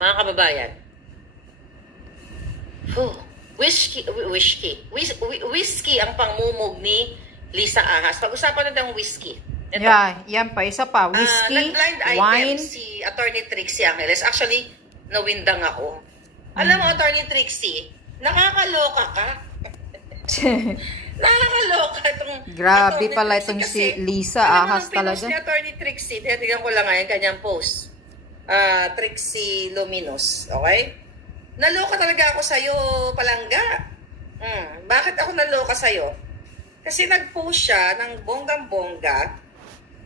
mga kababayan. Whiskey ang pangmumog ni Lisa Ahas. Pag-usapan natin ang whiskey. Ito. Yeah, yan pa. Isa pa. Whiskey, nag-blind item wine. si Attorney Trixie Angeles. Actually, nawindang ako. Alam mo, Attorney Trixie, nakakaloka ka. Nakakaloka itong... Grabe pala itong si Lisa Ahas talaga. Si Attorney Trixie, tignan ko lang ngayon kanyang post. Trixie Luminos. Okay? Naloka talaga ako sa'yo, palangga. Bakit ako naloka sa'yo? Kasi nag-post siya ng bonggang-bongga.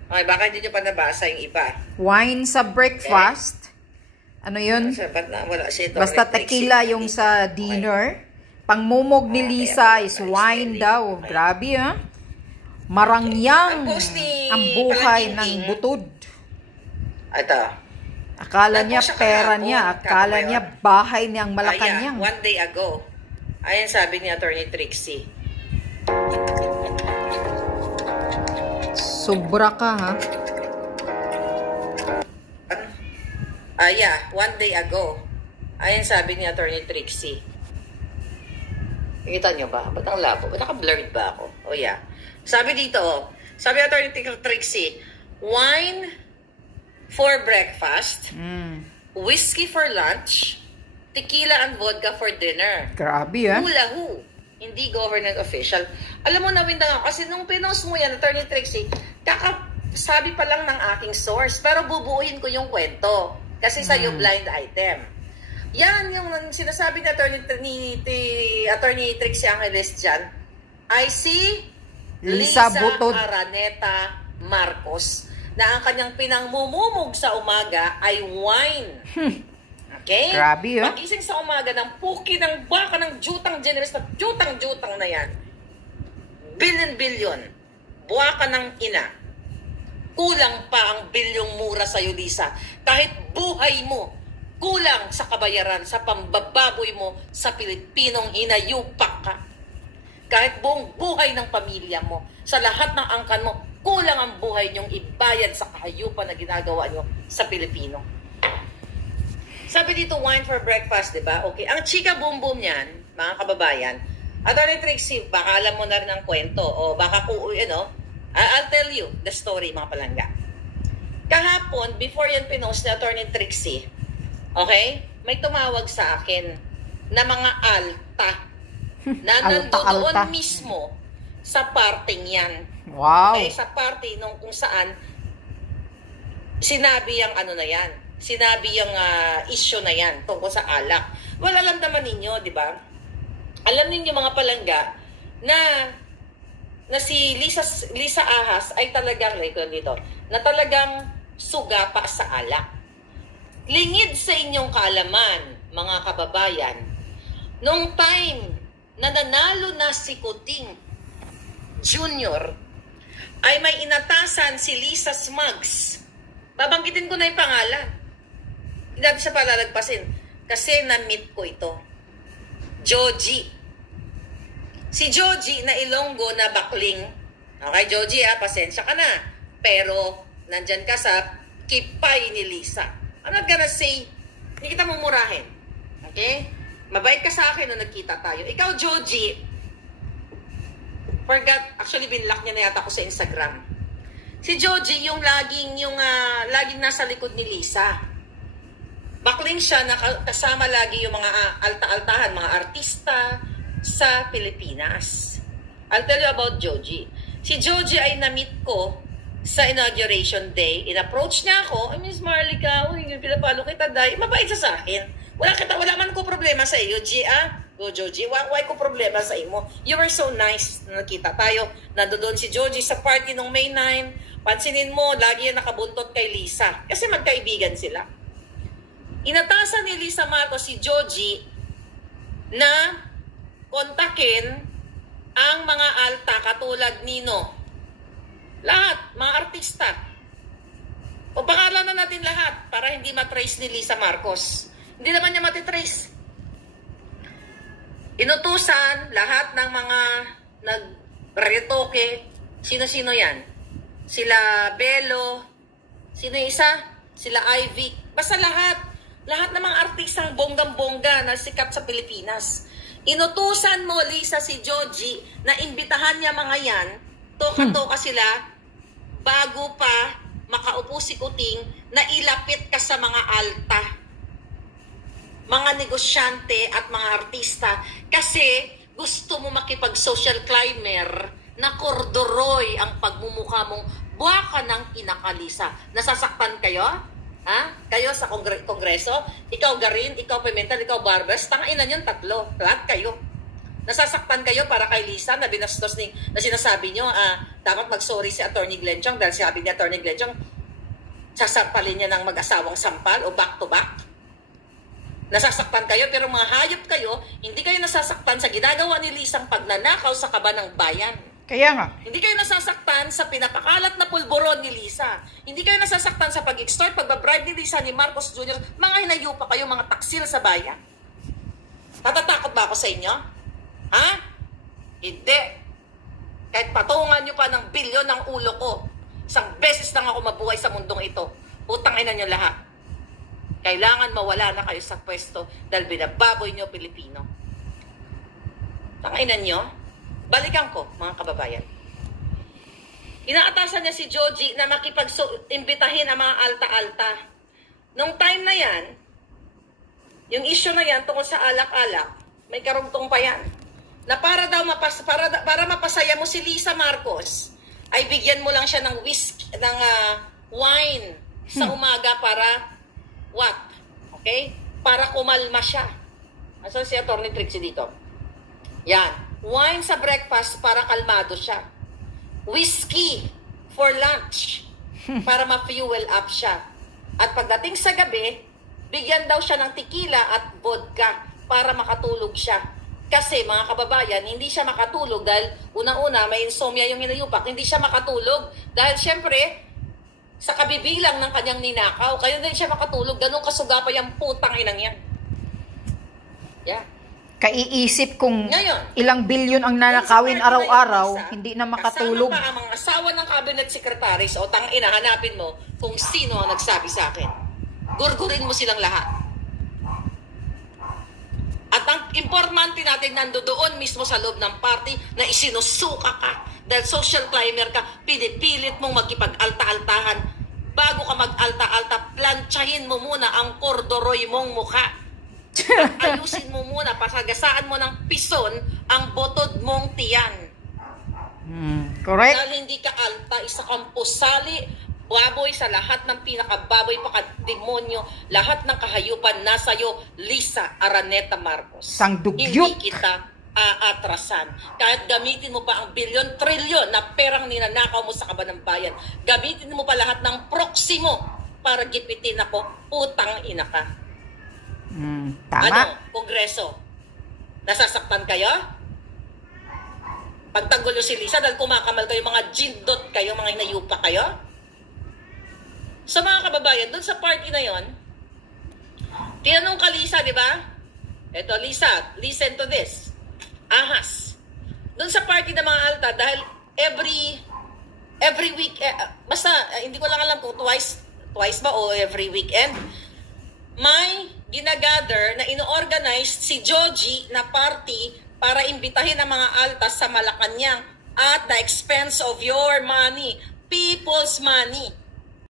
Okay, baka hindi nyo pa nabasa yung iba. Wine sa breakfast. Okay. Ano yun? Wala siya ito. Basta tequila yung sa dinner. Okay. Pangmumog ni Lisa is wine daw. Grabe ha? Marangyang ang buhay ng butod. Ito. Akala niya pera niya. Akala niya bahay niyang Malacanang. One day ago. Ayan sabi ni Attorney Trixie. Sobra ka ha? One day ago. Ayan sabi ni Attorney Trixie. Nakita nyo ba? Ba't ang labo? Ba't naka-blurred ba ako? Oh yeah. Sabi dito, sabi ni Attorney Trixie, wine for breakfast, whiskey for lunch, tequila and vodka for dinner. Grabe ha? Hula who? Hindi government official. Alam mo, nawindang ako. Kasi nung pinost mo yan, Attorney Trixie, kakasabi pa lang ng aking source. Pero bubuuin ko yung kwento. Kasi sa yung blind item. Yan yung sinasabi ni Attorney Trixie Angeles dyan, ay si Lisa Araneta Marcos, na ang kanyang pinangmumumog sa umaga ay wine. Okay? Grabe, oh. Pag-ising sa umaga ng puki ng baka ng jutang generous na jutang na yan. Billion. Buwaka ng ina. Kulang pa ang bilyong mura sa'yo, Lisa. Kahit buhay mo, kulang sa kabayaran, sa pambababoy mo sa Pilipinong hinayupak ka. Kahit buong buhay ng pamilya mo, sa lahat ng angkan mo, kulang ang buhay niyong ibayad sa kahayupan na ginagawa niyo sa Pilipino. Sabi dito, wine for breakfast, di ba? Okay. Ang chika boom boom niyan, mga kababayan, Attorney Trixie, baka alam mo na rin ang kwento, o baka I'll tell you the story, mga palangga. Kahapon, before yan pinost ni Attorney Trixie, okay, may tumawag sa akin na mga alta na nandoon mismo sa parting yan. Wow. Okay, sa party nung kung saan sinabi yung ano na yan. Sinabi yung issue na yan tungkol sa alak. Well, alam naman ninyo, di ba? Alam ninyo mga palangga na si Lisa Ahas ay talagang, na talagang suga pa sa alak. Lingid sa inyong kaalaman, mga kababayan, nung time na nanalo na si Kuting Jr., ay may inatasan si Lisa Smugs. Babanggitin ko na yung pangalan. Hindi natin siya palalagpasin. Kasi na-meet ko ito. Joji. Si Joji na Ilonggo na bakling. Okay, Joji pasensya ka na. Pero, nandyan ka sa kipay ni Lisa. I'm not gonna say, hindi kita mumurahin. Okay? Mabait ka sa akin nung nagkita tayo. Ikaw, Joji, actually binlock niya na yata ako sa Instagram. Si Joji, yung laging nasa likod ni Lisa. Bakling siya, kasama lagi yung mga alta-altahan, mga artista sa Pilipinas. I'll tell you about Joji. Si Joji ay na-meet ko sa inauguration day. In-approach niya ako, Miss Marlica, pinapalo kita, dahil mabait siya sa akin. Wala man ko problema sa iyo, Go, Joji. Why ko problema sa imo? You were so nice na nakita tayo. Nandoon si Joji sa party nung May 9. Pansinin mo, lagi yan nakabuntot kay Lisa. Kasi magkaibigan sila. Inatasan ni Lisa Marcos si Joji na kontakin ang mga alta katulad Nino. Lahat, mga artista. O pangalan na natin lahat para hindi matrace ni Lisa Marcos. Hindi naman niya matitrace. Inutusan lahat ng mga nag-retoke. Sino-sino yan? Sila Belo. Sino isa? Sila Ivy. Basta lahat. Lahat ng mga artistang bonggang-bongga na sikat sa Pilipinas. Inutusan mo, Lisa, si Joji na imbitahan niya mga yan, toka-toka sila, bago pa makaupo si Kuting na ilapit ka sa mga alta, mga negosyante at mga artista. Kasi gusto mo makipag-social climber na kordoroy ang pagmumukha mong buwaka ng inakalisa. Nasasaktan kayo? Ha? Kayo sa kongreso? Ikaw Garin, ikaw Pimentel, ikaw Barbers, tangainan yung tatlo. Lahat kayo. Nasasaktan kayo para kay Lisa na binastos na sinasabi nyo, dapat mag-sorry si Attorney Glenchong dahil sabi ni Attorney Glenchong, sasampalin niya ng mag-asawang sampal o back-to-back. Nasasaktan kayo, pero mga hayop kayo, hindi kayo nasasaktan sa ginagawa ni Lisang pagnanakaw sa kaba ng bayan. Kaya nga. Hindi kayo nasasaktan sa pinapakalat na pulburon ni Lisa. Hindi kayo nasasaktan sa pag-extort, pagbabribe ni Lisa, ni Marcos Jr. Mga hinayupa kayo, mga taksil sa bayan. Natatakot ba ako sa inyo? Ha? Hindi. Kahit patungan nyo pa ng bilyon ng ulo ko, isang beses lang ako mabuhay sa mundong ito. Utangin nyo lahat. Kailangan mawala na kayo sa pwesto dahil binababoy nyo Pilipino. Tanginan nyo, balikan ko, mga kababayan. Inaatasan niya si Joji na makipag-imbitahin ang mga alta-alta. Nung time na yan, yung issue na yan tungkol sa alak-alak, may karugtong pa yan. Na para daw para mapasaya mo si Lisa Marcos, ay bigyan mo lang siya ng wine sa umaga para what? Okay? Para kumalma siya. Asan si Atty. Trixie dito? Yan. Wine sa breakfast para kalmado siya. Whiskey for lunch para ma-fuel up siya. At pagdating sa gabi, bigyan daw siya ng tequila at vodka para makatulog siya. Kasi mga kababayan, hindi siya makatulog dahil unang-una may insomnia yung hinayupak. Hindi siya makatulog dahil syempre sa kabibilang ng kanyang ninakaw. Kaya din siya makatulog. Ganun kasuga pa yung putang inang yan. Yeah. Kaiisip kung ngayon, ilang bilyon ang nanakawin araw-araw, hindi na makatulog. Kasama pa ang mga asawa ng cabinet secretaries o tangina, hanapin mo kung sino ang nagsabi sa akin. Gurgurin mo silang lahat. At ang importante natin nandoon mismo sa loob ng party na isinusuka ka. Dahil social climber ka, pinipilit mong magkipag-alta-altahan. Bago ka mag-alta-alta, planchahin mo muna ang kordoroy mong mukha. Ayusin mo muna, pasagasaan mo ng pison ang botod mong tiyan. Correct. Dahil hindi ka alta, isa kang pusali, baboy sa lahat ng pinakababoy, pakademonyo, lahat ng kahayupan nasa'yo, Lisa Araneta Marcos. Sang dugyot. Hindi kita aatrasan. Kahit gamitin mo pa ang bilyon, trilyon na perang ninanakaw mo sa kaban ng bayan, gamitin mo pa lahat ng proxy mo para gipitin ako, putang ina ka. Tama. Ano, Kongreso? Nasasaktan kayo? Pagtanggol nyo si Lisa dahil kumakamal kayo, mga jindot kayo, mga hinayupa kayo? Sa mga kababayan, doon sa party na yon, tinanong ka Lisa, di ba? Eto, Lisa, listen to this. Ahas. Doon sa party ng mga alta, dahil every week, basta, hindi ko lang alam kung twice ba o every weekend, may ginagather na ino-organize si Joji na party para imbitahin ang mga altas sa Malacanang at the expense of your money, people's money.